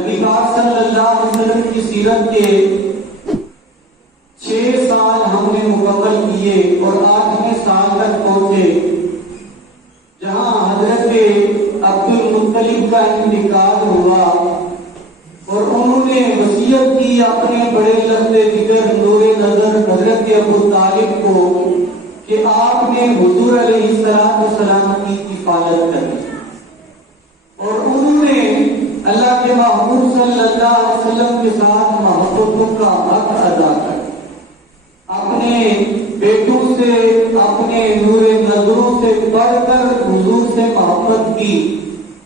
نبی پاک صلی اللہ علیہ وسلم کی سیرت کے 6 سال ہم نے مکمل کیے اور 8ویں سال تک پہنچے جہاں حضرت عبد المطلب کا انتقال ہوا اور انہوں نے وصیت کی اپنے بڑے لمبے ذکر نور نظر حضرت ابو طالب کو کہ آپ نے حضور علیہ السلام کی حفاظت کرنی اور انہوں نے اللہ کے محبوب صلی اللہ علیہ وسلم کے ساتھ محبتوں کا حق ادا کر اپنے بیٹوں سے اپنے نور نظروں سے بڑھ کر حضور سے محبت کی،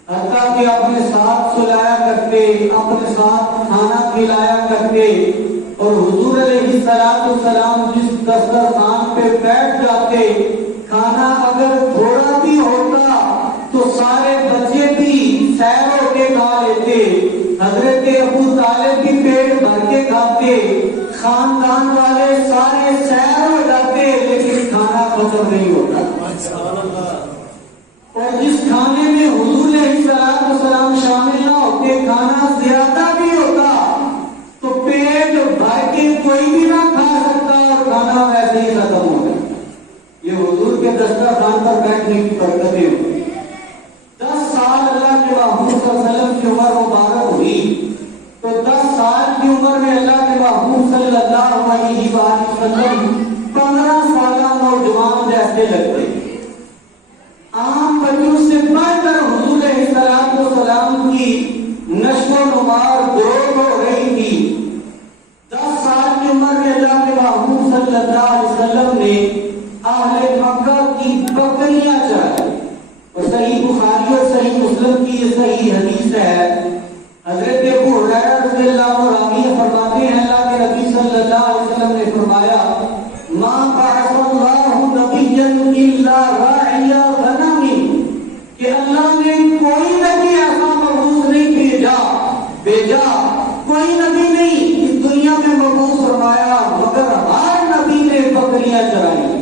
حتیٰ کہ اپنے ساتھ سلایا کرتے، اپنے ساتھ کھانا کھلایا کرتے اور حضور علیہ السلام جس دسترخوان پہ بیٹھ جاتے کھانا اگر تھوڑا بھی ہوتا تو سارے بچے بھی سیر ہو کے کھا لیتے، حضرت ابو طالب بھی پیٹ بھر کے کھاتے، خاندان والے سارے سیر ہو جاتے لیکن کھانا ختم نہیں ہوتا۔ اور جس کھانے میں حضور علیہ السلام شامل نہ ہوتے کھانا زیادہ بھی ہوتا تو پیٹ بھر کے کوئی بھی نہ کھا سکتا اور کھانا ویسے ہی ختم ہو جاتا۔ یہ حضور کے دسترخوان پر بیٹھنے کی برکتیں ہوتی۔ 10 سال اللہ کے محبوب صلی اللہ علیہ وسلم کی عمر مبارک ہوئی تو 10 سال کی عمر میں اللہ کے محبوب صلی اللہ علیہ وسلم 15 سالہ نوجوان جیسے لگتے، عام بچوں سے بڑھ کر حضور علیہ السلام کی نشو و نمار گروتھ ہو رہی تھی۔ 10 سال کی عمر میں اللہ کے محبوب صلی اللہ علیہ وسلم نے اہل مکہ کی بکریاں چرائی اور صحیح بخاری اور صحیح مسلم کی یہ صحیح حدیث ہے۔ حضرت ابو ہریرہ رضی اللہ عنہ فرماتے ہیں اللہ کے نبی صلی اللہ علیہ وسلم نے فرمایا ما بعث اللہ نبیا الا راعی غنم، کہ اللہ نے کوئی نبی ایسا مبعوث نہیں بھیجا کوئی نبی نہیں اس دنیا میں مبعوث فرمایا مگر ہر نبی نے بکریاں چرائی۔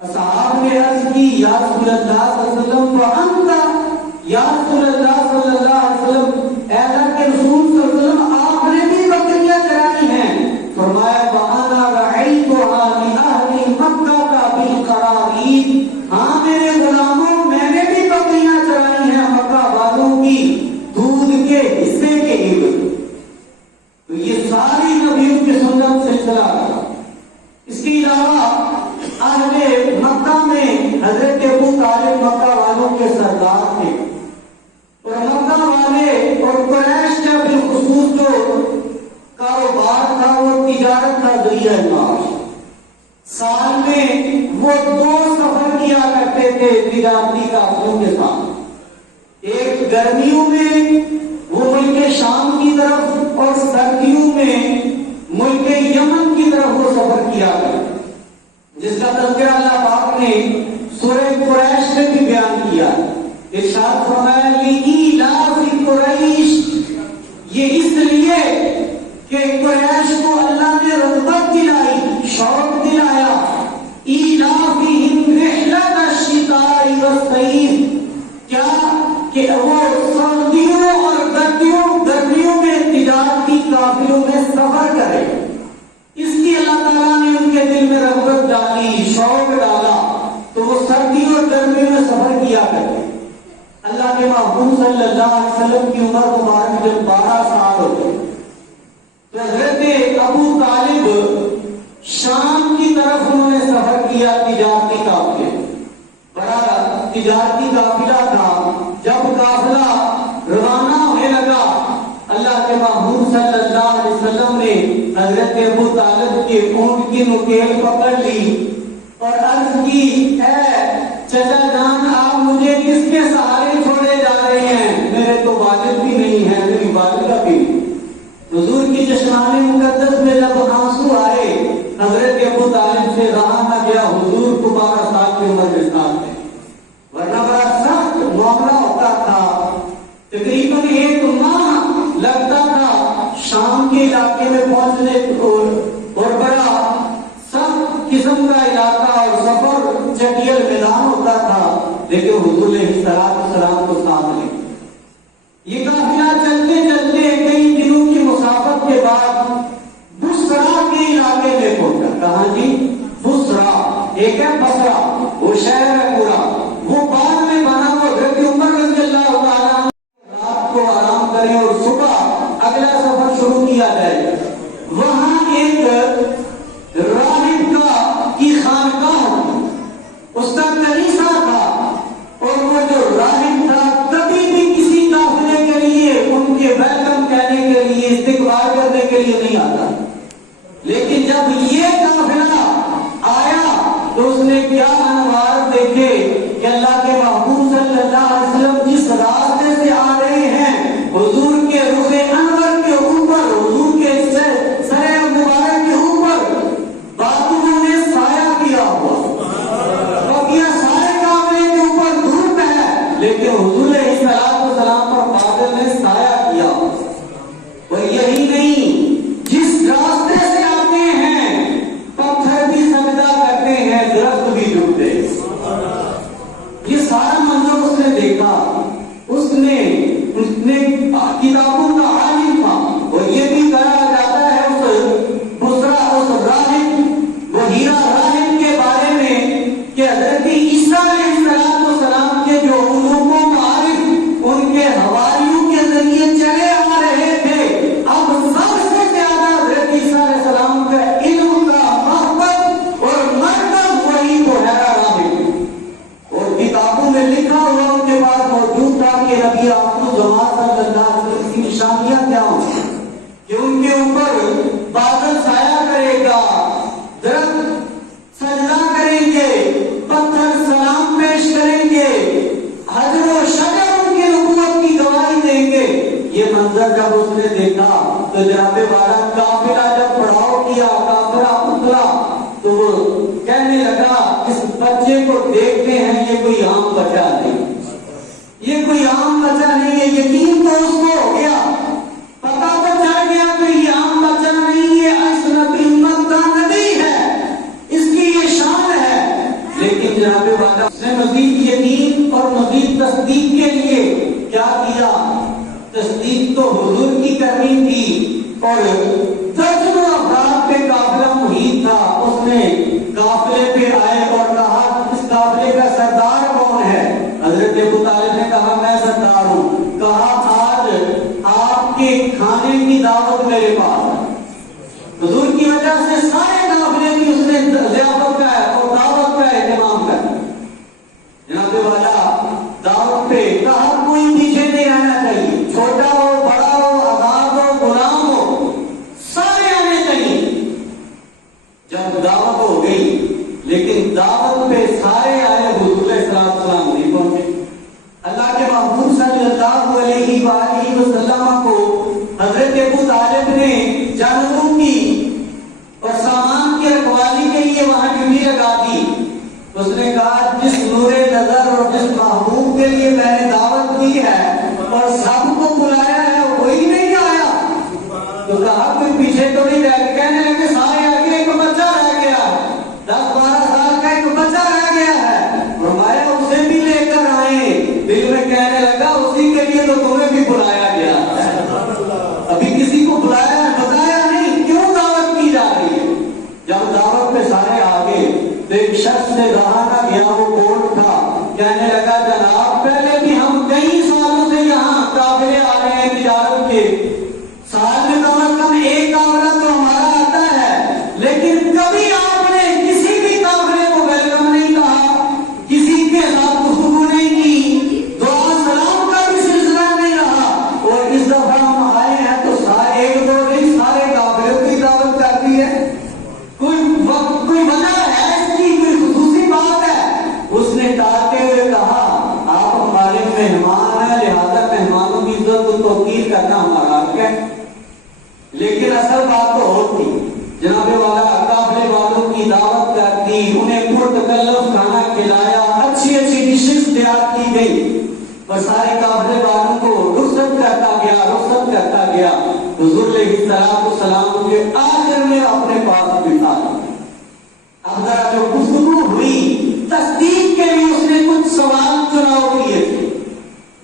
اصحاب نے عرض کی یا رسول اللہ صلی اللہ علیہ وسلم وانت یا رسول اللہ صلی اللہ علیہ وسلم، اے اللہ کے رسول صلی اللہ علیہ وسلم آپ نے بھی بکریاں چرائی ہیں؟ فرمایا وانا رعیتها لاہل مکہ کا بالقرارید، ہاں میرے غلاموں میں نے بھی بکریاں چرائی ہیں مکہ والوں کی دودھ کے حصے کے عوض۔ تو یہ ساری نبیوں کی سنت سلسلہ تھا۔ اس کے علاوہ اہل مکہ میں حضرت ابو طالب مکہ والوں کے سردار تھے اور مکہ والے اور قریش کا بالخصوص جو کاروبار تھا وہ تجارت کا ذریعہ معاش، سال میں وہ 2 سفر کیا کرتے تھے تجارتی قافلوں کے ساتھ، ایک گرمیوں میں وہ ملک شام کی طرف اور سردیوں میں ملک یمن کی طرف وہ سفر کیا کرتے، جس کا تذکرہ اللہ پاک نے سورہ قریش میں بھی بیان کیا۔ ارشاد فرمایا لإیلاف قریش، یہ اس لیے کہ قریش کو اللہ نے رغبت دلائی، شوق دلایا، ایلافہم رحلۃ الشتاء والصیف، کیا کہ وہ سردیوں اور گرمیوں میں تجارتی قافلوں میں سفر کرے۔ اس کی اللہ تعالیٰ نے ان کے دل میں رغبت ڈالی، شوق ڈالا تو وہ سردیوں اور گرمیوں میں سفر کیا کرتے۔ اللہ کے محبوب صلی اللہ علیہ وسلم کی عمر مبارک جب 12 سال ہو گئی تو حضرت ابو طالب شام کی طرف انہوں نے سفر کیا تجارتی قافلے، بڑا تجارتی قافلہ تھا۔ جب قافلہ روانہ ہونے لگا اللہ کے محبوب صلی اللہ علیہ وسلم نے حضرت ابو طالب کے اونٹ کی نکیل پکڑ لی اور عرض کی اے چچا جان آپ مجھے کس کے سہارے چھوڑے جا رہے ہیں؟ میرے تو والد بھی نہیں ہے، میری والدہ بھی۔ حضور کی جشنان مقدس میں جب آنسو آئے حضرت ابو طالب سے رہا نہ گیا، حضور کو 12 سال کی عمر کے ساتھ میں، ورنہ بڑا سخت معاملہ ہوتا تھا، تقریباً 1 ماہ لگتا تھا شام کے علاقے میں پہنچنے کو اور بڑا سخت قسم کا علاقہ اور سفر چٹیل میدان ہوتا تھا، لیکن حضور علیہ السلام کو ساتھ لے یہ قافلہ چلتے موت کے بعد بصرہ کے علاقے میں پہنچا. کہاں جی؟ بصرہ. ایک ہے بصرہ، وہ شہر ہے پورا، وہ بعد میں بنا. وہ حضرت عمر رضی اللہ تعالیٰ رات کو آرام کریں اور صبح اگلا سفر شروع کیا جائے. وہاں ایک راہب کی خانقاہ ہوتی، اس کا کنیسہ تھا، اور وہ جو راہب تھا کبھی بھی کسی قافلے کے لیے ان کے ویلکم کہنے کے لیے، استقبال کرنے کے لیے نہیں آتا. لیکن جب یہ قافلہ آیا تو اس نے کیا انوار دیکھے کہ اللہ کے محبوب صلی اللہ علیہ وسلم جس راستے سے آ رہے ہیں، حضور کے رخ انور کے اوپر، حضور کے سر مبارک کے اوپر بادلوں نے سایہ کیا ہوا. اب یہ سارے قافلے کے اوپر دھوپ ہے، لیکن حضور علیہ السلام پر بادل نے سایہ کیا. اور یہی نہیں، جس راستے سے آتے ہیں پتھر بھی سجدہ کرتے ہیں، درخت بھی جھکتے. یہ سارا منظر اس نے دیکھا. اس نے کتابوں کا عالم تھا، اور یہ بھی کہا جاتا ہے اس بصرہ، اس راہب، وہ ہیرا راہب کے بارے میں کہ حضرت عیسیٰ علیہ السلام کے جو علوم و معارف ان کے حواریوں کے ذریعے چلے آ رہے تھے، اب سب سے زیادہ حضرت عیسیٰ علیہ السلام کا علم کا محبت اور مرکز وہی تو ہے راہب. اور کتابوں میں لکھا ہوا ان کے پاس موجود تھا کہ نبی آخر زمان صلی اللہ علیہ وسلم کی نشانیاں کیا ہوں کہ ان کے اوپر بادل سایہ کرے گا، درخت سجدہ کریں گے، پتھر سلام پیش کریں گے، حجر و شجر ان کی نبوت کی گواہی دیں گے. یہ منظر جب اس نے دیکھا تو جناب والا قافلہ جب پڑاؤ کیا، قافلہ اترا تو وہ کہنے لگا اس بچے کو دیکھتے ہیں، یہ کوئی عام بچہ نہیں، یہ کوئی عام بچہ نہیں ہے. یقین تو اس کو ہو گیا، پتا تو چل گیا کہ یہ عام بچہ نہیں، یہ اشرف امت کا نبی ہے، اس کی یہ شان ہے. لیکن جناب والا اس نے مزید یقین اور مزید تصدیق کے لیے کیا کیا؟ تصدیق تو حضور کی کرنی تھی، اور درجنوں افراد پہ قافلہ محیط تھا. اس نے قافلے پہ آئے اور کہا اس قافلے کا سردار کون ہے؟ حضرت ابو طالب نے کہا میں سردار ہوں. کہا آج آپ کے کھانے کی دعوت میرے پاس ہے. حضور کی وجہ سے سارے قافلے کی اس نے ضیافت کا اور دعوت کا اہتمام کر. جناب والا دعوت پہ کہا کوئی پیچھے نہیں رہنا چاہیے، چھوٹا ہو بڑا ہو آزاد ہو غلام ہو، سارے آنے چاہیے. جب دعوت ہو گئی لیکن دعوت پہ سارے آئے، حضور علیہ السلام نہیں پہنچے. اللہ کے محبوب صلی اللہ علیہ وآلہ وسلم کو حضرت ابو طالب نے جانوروں کی اور سامان کی رکھوالی کے لیے وہاں ڈیوٹی لگا دی. اس نے کہا جس نور نظر اور جس محبوب کے لیے میں نے دعوت دی ہے اور سب کو بلایا ہے وہی نہیں آیا. تو کہا کوئی پیچھے تو نہیں رہ گیا. کہنے لگے سارے آگے، ایک بچہ رہ گیا، 10-12 سال کا ایک بچہ رہ گیا ہے. فرمایا اسے بھی لے کر آئے. دل میں کہنے لگا اسی کے لیے تو تمہیں بھی بلایا گیا، ابھی کسی کو بلایا بتایا نہیں، کیوں دعوت کی جا رہی ہے؟ جب دعوت پہ سارے آگے تو ایک شخص سے رہا نہ گیا، وہ بورڈ تھا. کہنے لگا جناب پہلے بھی ہم کئی سالوں سے یہاں قافلے آ رہے ہیں تجارت کے، سال میں کم از کم ایک قافلہ تو ہمارا آتا ہے، لیکن کبھی آپ نے کسی بھی قافلے کو ویلکم نہیں کہا، کسی کے ساتھ گفتگو نہیں کی، دعا سلام کا بھی سلسلہ نہیں رہا. اور اس دفعہ ہم آئے ہیں تو ایک دو نہیں سارے قافلے کی دعوت کرتی ہے. کوئی وجہ ہے اس کی، کوئی خصوصی بات ہے؟ اس نے ٹالتے ہوئے کہا آپ ہمارے مہمان ہیں، لہذا مہمانوں کی عزت و توقیر کرنا ہمارا حق ہے. لیکن اصل بات تو اور تھی. جناب والا قافلے والوں کی دعوت کرتی، انہیں پرتکلف کھانا کھلایا، اچھی اچھی ڈشز تیار کی گئی، اور سارے قافلے والوں کو رخصت کرتا گیا. حضور علیہ السلام کے آخر میں اپنے پاس بٹھا. اب ذرا جو گفتگو ہوئی تصدیق کے لیے اس نے کچھ سوال چناؤ کیے تھے.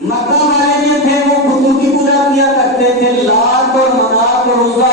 مکہ والے جو تھے وہ بتوں کی پوجا کیا کرتے تھے، لات اور منات اور عزا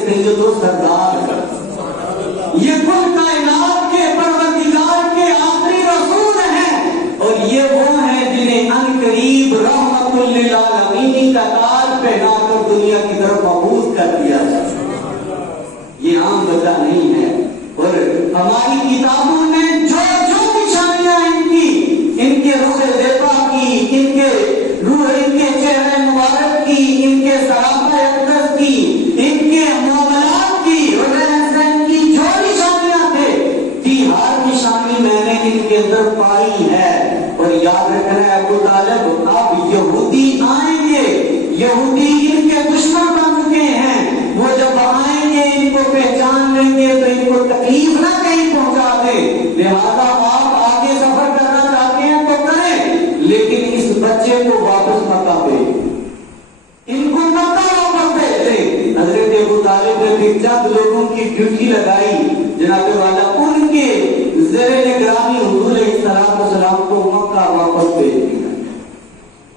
سید و سردار، یہ کل کائنات کے پروردگار کے آخری رسول ہیں، اور یہ وہ ہیں جنہیں ان قریب رحمت للعالمین کا تاج پہنا کر دنیا کی طرف مبعوث کر دیا جائے۔ یہ عام بچہ نہیں ہے، اور ہماری کتابوں میں جو جو نشانیاں ان کے روح زیبا کی، ان کے چہرے مبارک کی، ان کے سراپا اقدس کی، ان کے معاملات کی اور رہن سہن کی جو نشانیاں تھی ہر نشانی میں نے ان کے اندر پائی ہے۔ اور یاد رکھنا ہے ابو طالب، اب یہودی آئیں گے، یہودی ان کے دشمن بن چکے ہیں، وہ جب آئیں گے ان کو پہچان لیں گے تو ان کو تکلیف نہ کہیں پہنچا دے، لہذا آپ آگے سفر کرنا چاہتے ہیں تو کریں، لیکن اس بچے کو واپس مت بھیجیں، ان کو مت واپس بھیجیں۔ حضرت ابو طالب نے پھر چند لوگوں کی ڈیوٹی لگائی، جناب والا ان کے زیر نگرانی حضور علیہ السلام کو مکہ واپس بھیج دیا۔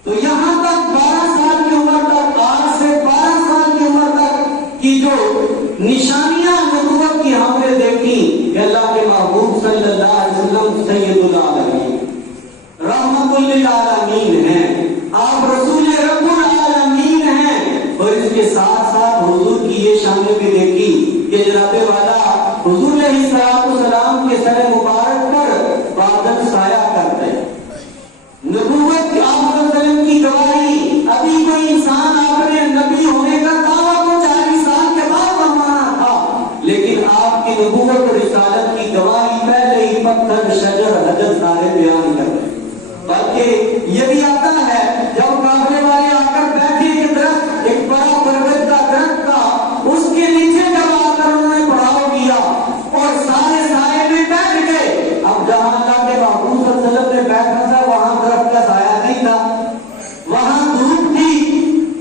تو یہاں تک 12 سال کی عمر تک، 8 سے 12 سال کی عمر تک کی جو نشانیاں نبوت کی ہم نے دیکھی کہ اللہ کے محبوب صلی اللہ علیہ وسلم سید العالمین رحمت للعالمین ہیں، آپ رسول رب العالمین ہیں، اور اس کے ساتھ ساتھ حضور کی یہ شان بھی دیکھی کہ جناب والا حضور علیہ السلام کے سر مبارک پر بادل سایہ کرتے ہیں۔ نبوت آپ وسلم کی گواہی، ابھی کوئی انسان آپ نے نبی ہونے کا دعویٰ تو 40 سال کے بعد فرمانا تھا، لیکن آپ کی نبوت اور رسالت کی گواہی پہلے ہی پتھر، شجر، حجر سارے بیان کر رہے ہیں۔ بلکہ یہ بھی آتا ہے جب قافلے والے آ کر بیٹھے ایک درخت، ایک بڑا پروت کا درخت تھا، اس کے نیچے جب آ کر انہوں نے پڑاؤ کیا اور سارے سائے میں بیٹھ گئے۔ اب جہاں اللہ کے محبوب صلی اللہ علیہ وسلم نے بیٹھا تھا وہاں درخت کا سایہ نہیں تھا، وہاں دھوپ تھی۔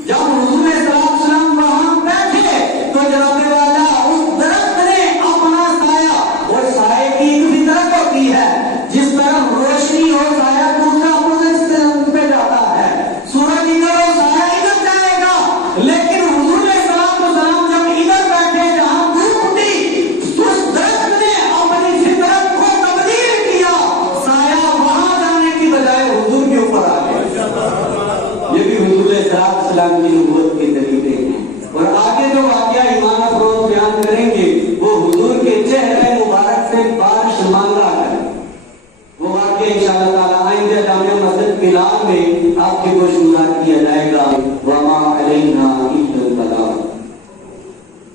جب حضور علیہ السلام وہاں بیٹھے تو جناب والا اس درخت نے اپنا سایہ، اور سائے کی ایک بھی طرف ہوتی ہے، جس طرح روشنی اور سایہ دوسرا اپوزٹ سے پہ جاتا ہے، سورج ادھر اور سایہ ادھر جائے گا، لیکن حضور علیہ السلام جب ادھر بیٹھے جہاں دھوپ تھی، اس درخت نے اپنی فطرت کو تبدیل کیا، سایہ وہاں جانے کی بجائے حضور کے اوپر آ گیا۔ یہ بھی حضور علیہ السلام کی نبوت کے طریقے ہیں، اور آگے جو واقعہ ایمان افروز بیان کریں گے وہ حضور کے چہرے مبارک سے بارش مانگا ہے، وہ واقعہ انشاءاللہ تعالیٰ آئندہ جامع مسجد بلال میں آپ کے گوش گزار کیا جائے گا۔ وما علینا الا البلاغ۔